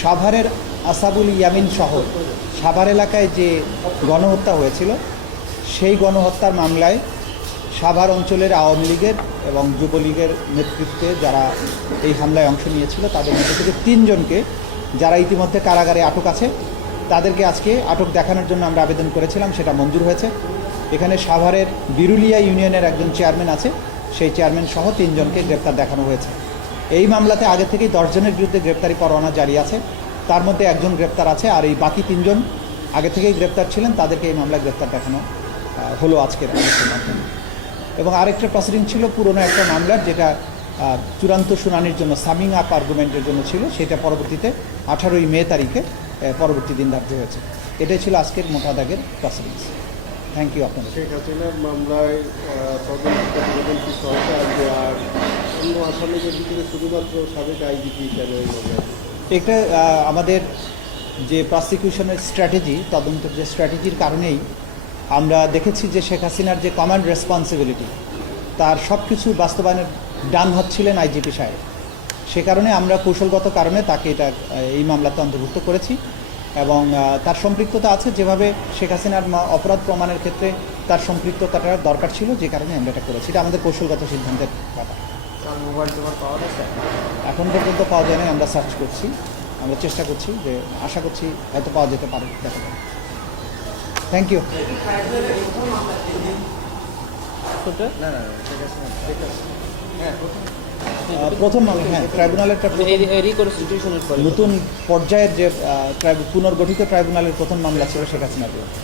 সাভারের আসাবুল ইয়ামিন শহর সাভার এলাকায় যে গণহত্যা হয়েছিল সেই গণহত্যার মামলায় সাভার অঞ্চলের আওয়ামী লীগের এবং যুবলীগের নেতৃত্বে যারা এই হামলায় অংশ নিয়েছিল তাদের মধ্যে থেকে 3 জনকে যারা ইতিমধ্যে কারাগারে আটক আছে তাদেরকে আজকে আটক দেখানোর জন্য আমরা আবেদন করেছিলাম, সেটা মঞ্জুর হয়েছে। এখানে সাভারের বিরুলিয়া ইউনিয়নের একজন চেয়ারম্যান আছে, সেই চেয়ারম্যান সহ 3 জনকে গ্রেপ্তার দেখানো হয়েছে। এই মামলাতে আগে থেকেই 10 জনের বিরুদ্ধে গ্রেপ্তারি পরোয়ানা জারি আছে, তার মধ্যে একজন গ্রেপ্তার আছে, আর এই বাকি 3 জন আগে থেকেই গ্রেপ্তার ছিলেন, তাদেরকে এই মামলায় গ্রেপ্তার দেখানো হলো আজকের আলোচনার মাধ্যমে। এবং আরেকটা প্রসিডিং ছিল পুরনো একটা মামলার, যেটা চূড়ান্ত শুনানির জন্য সামিং আপ আর্গুমেন্টের জন্য ছিল, সেটা পরবর্তীতে 18ই মে তারিখে পরবর্তী দিন ধার্য হয়েছে। এটাই ছিল আজকের মোটা দাগের প্রসিডিংস। থ্যাংক ইউ আপনাদের। শেখ হাসিনার মামলায় তদন্ত কি সরকার আসবে, আর অন্য আসামিদের ভিতরে শুধুমাত্র সাবেক আইজিপি কেন এই মামলায়? এটা আমাদের যে প্রসিকিউশনের স্ট্র্যাটেজি, তদন্তের যে স্ট্র্যাটেজির কারণেই আমরা দেখেছি যে শেখ হাসিনার যে কমান্ড রেসপন্সিবিলিটি, তার সব কিছু বাস্তবায়নের ডান হাত ছিলেন আইজিপি সাহেব। সে কারণে আমরা কৌশলগত কারণে তাকে এটা এই মামলাতে অন্তর্ভুক্ত করেছি এবং তার সম্পৃক্ততা আছে, যেভাবে শেখ হাসিনার অপরাধ প্রমাণের ক্ষেত্রে তার সম্পৃক্ততাটা দরকার ছিল, যে কারণে আমরা এটা করেছি। এটা আমাদের কৌশলগত সিদ্ধান্তের ব্যাপার। মোবাইল টোবাইল পাওয়া গেছে? এখন পর্যন্ত পাওয়া যায় না, আমরা সার্চ করছি, আমরা চেষ্টা করছি, যে আশা করছি হয়তো পাওয়া যেতে পারে। দেখা যাবে। Thank you. না না, ঠিক আছে, ঠিক আছে। হ্যাঁ, প্রথম মামলা, হ্যাঁ, ট্রাইব্যুনালের রিকনস্টিটিউশনের পরে নতুন পর্যায়ের যে পুনর্গঠিত ট্রাইব্যুনালের প্রথম মামলা ছিল শেখ হাসিনার বিরুদ্ধে।